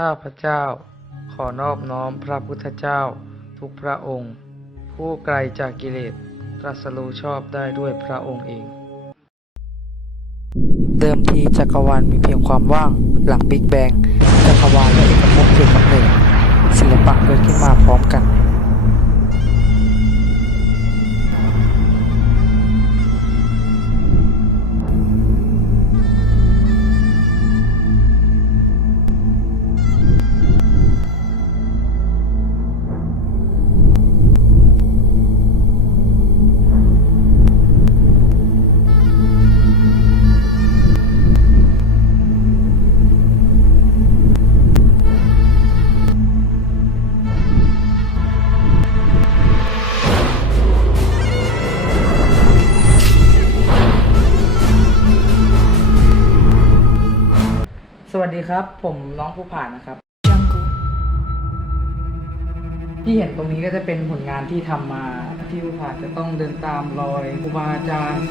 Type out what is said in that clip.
ข้าพเจ้า ขอนอบน้อมพระพุทธเจ้า ทุกพระองค์ ผู้ไกลจากกิเลสตรัสรู้ชอบได้ด้วยพระองค์เอง เดิมทีจักรวาลมีเพียงความว่าง หลังบิ๊กแบงจักรวาลและเอกภพจุดกำเนิดศิลปะเกิดขึ้นมาพร้อมกัน วัสดีครับ ผมน้องผู้ผ่านนะครับ Jungle. ที่เห็นตรงนี้ก็จะเป็นผลงานที่ทำมาที่ผู้ผ่านจะต้องเดินตามรอยครูบาอาจารย์